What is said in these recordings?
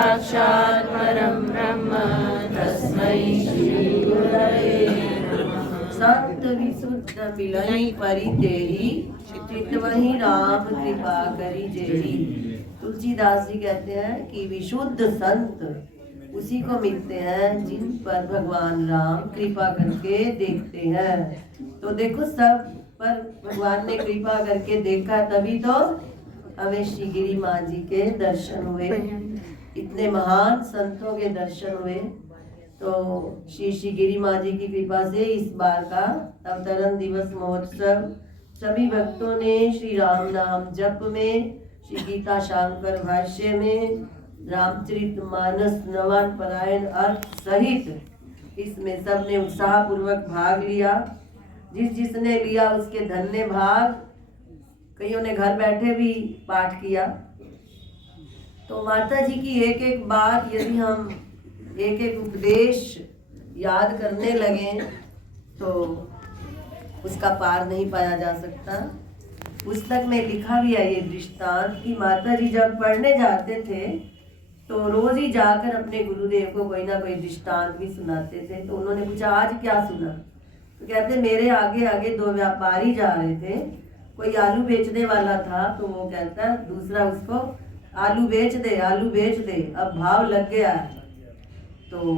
साक्षात् परं ब्रह्म तस्मै श्री गुरवे नमः। सत्य विशुद्ध मिलई परितेही, चितवही राम कृपा करी जेही। तुलसीदास जी कहते हैं कि विशुद्ध संत उसी को मिलते हैं जिन पर भगवान राम कृपा करके देखते हैं। तो देखो सब पर भगवान ने कृपा करके देखा, तभी तो हमें श्री गिरी माँ जी के दर्शन हुए, इतने महान संतों के दर्शन हुए। तो श्री गिरी माँ जी की कृपा से इस बार का अवतरण दिवस महोत्सव सभी भक्तों ने श्री राम नाम जप में, श्री गीता शांकर भाष्य में, रामचरितमानस नवान परायण अर्थ सहित इसमें सबने उत्साह पूर्वक भाग लिया। जिसने लिया उसके धन्य भाग। कईयों ने घर बैठे भी पाठ किया। तो माता जी की एक एक बात यदि हम एक एक उपदेश याद करने लगे तो उसका पार नहीं पाया जा सकता। पुस्तक में लिखा भी है ये दृष्टांत कि माता जी जब पढ़ने जाते थे तो रोज ही जाकर अपने गुरुदेव को कोई ना कोई दृष्टांत भी सुनाते थे। तो उन्होंने पूछा आज क्या सुना? तो कहते मेरे आगे आगे दो व्यापारी जा रहे थे, कोई आलू बेचने वाला था तो वो कहता दूसरा उसको आलू बेच दे, आलू बेच दे, अब भाव लग गया। तो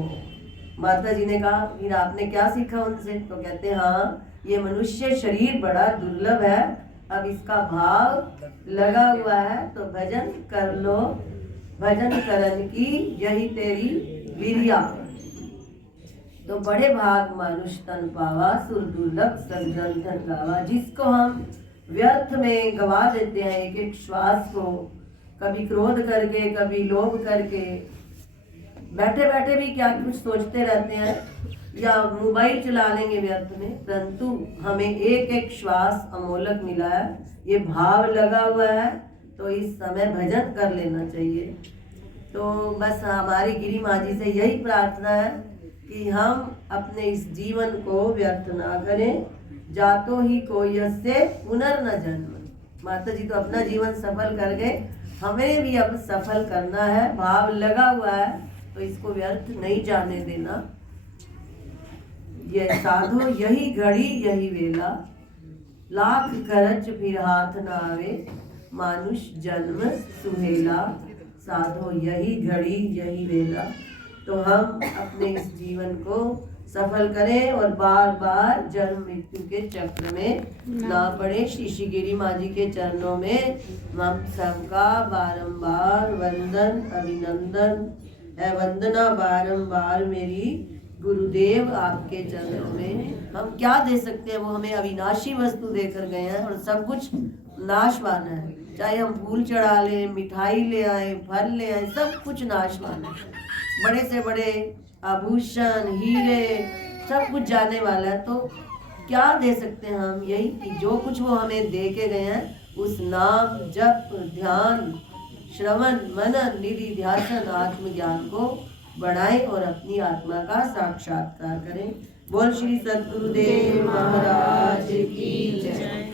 माता जी ने कहा फिर आपने क्या सीखा उनसे? तो कहते हाँ ये मनुष्य शरीर बड़ा दुर्लभ है, अब इसका भाव लगा हुआ है तो भजन कर लो, भजन करन की यही तेरी वीरिया। तो बड़े भाग मानुष तन पावा, सुर दुर्लभ सज्जन धन गावा। जिसको हम व्यर्थ में गवा देते हैं एक एक श्वास को, कभी क्रोध करके कभी लोभ करके, बैठे बैठे भी क्या कुछ सोचते रहते हैं या मोबाइल चला लेंगे व्यर्थ में, परंतु हमें एक एक श्वास अमोलक मिला है, ये भाव लगा हुआ है तो इस समय भजन कर लेना चाहिए। तो बस हमारी गिरी माँ जी से यही प्रार्थना है कि हम अपने इस जीवन को व्यर्थ ना करें। जातो ही कोई से पुनर्न जन्म। माता जी तो अपना जीवन सफल कर गए, हमें भी अब सफल करना है। भाव लगा हुआ है तो इसको व्यर्थ नहीं जाने देना। ये साधो यही घड़ी यही वेला, लाख खर्च फिर हाथ न आवे, मानुष जन्म सुहेला। साधो यही घड़ी यही वेला। तो हम अपने इस जीवन को सफल करें और बार बार जन्म मृत्यु के चक्र में ना पड़े। श्री गिरी माँ जी के चरणों में हम सबका बारंबार वंदन अभिनंदन है। वंदना बारंबार मेरी गुरुदेव आपके चरणों में। हम क्या दे सकते हैं? वो हमें अविनाशी वस्तु देकर गए हैं और सब कुछ नाशवान है। चाहे हम फूल चढ़ा लें, मिठाई ले आए, फल ले आए, सब कुछ नाशवान है। बड़े से बड़े आभूषण, हीरे, सब कुछ जाने वाला है। तो क्या दे सकते हैं हम? यही कि जो कुछ वो हमें दे के गए हैं उस नाम जप ध्यान श्रवण मनन निधि ध्यान आत्मज्ञान को बढ़ाएं और अपनी आत्मा का साक्षात्कार करें। बोल श्री सद्गुरुदेव महाराज की जय।